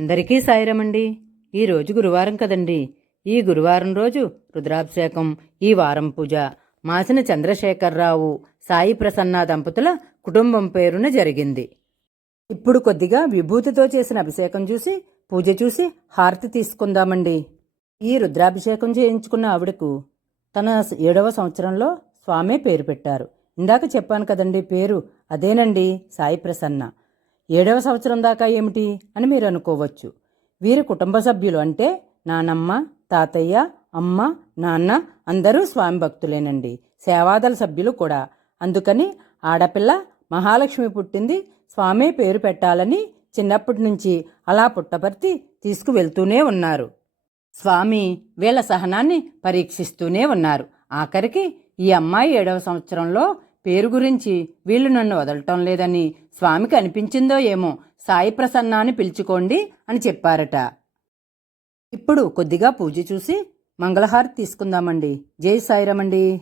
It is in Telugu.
అందరికీ సాయిరమండి. ఈరోజు గురువారం కదండి. ఈ గురువారం రోజు రుద్రాభిషేకం ఈ వారం పూజ. మాసిన చంద్రశేఖరరావు సాయి ప్రసన్న దంపతుల కుటుంబం పేరున జరిగింది. ఇప్పుడు కొద్దిగా విభూతితో చేసిన అభిషేకం చూసి పూజ చూసి హారతి తీసుకుందామండి. ఈ రుద్రాభిషేకం చేయించుకున్న ఆవిడకు తన ఏడవ సంవత్సరంలో స్వామే పేరు పెట్టారు. ఇందాక చెప్పాను కదండి పేరు అదేనండి సాయి ప్రసన్న. ఏడవ సంవత్సరం దాకా ఏమిటి అని మీరు అనుకోవచ్చు. వీరి కుటుంబ సభ్యులు అంటే నానమ్మ తాతయ్య అమ్మ నాన్న అందరూ స్వామి భక్తులేనండి. సేవాదల సభ్యులు కూడా. అందుకని ఆడపిల్ల మహాలక్ష్మి పుట్టింది స్వామే పేరు పెట్టాలని చిన్నప్పటి నుంచి అలా పుట్టపర్తి తీసుకువెళ్తూనే ఉన్నారు. స్వామి వీళ్ళ సహనాన్ని పరీక్షిస్తూనే ఉన్నారు. ఆఖరికి ఈ అమ్మాయి ఏడవ సంవత్సరంలో పేరు గురించి వీళ్ళు నన్ను వదలటం లేదని స్వామికి అనిపించిందో ఏమో సాయి ప్రసన్న అని పిలుచుకోండి అని చెప్పారట. ఇప్పుడు కొద్దిగా పూజ చూసి మంగళహారతి తీసుకుందామండి. జై సాయిరామండి.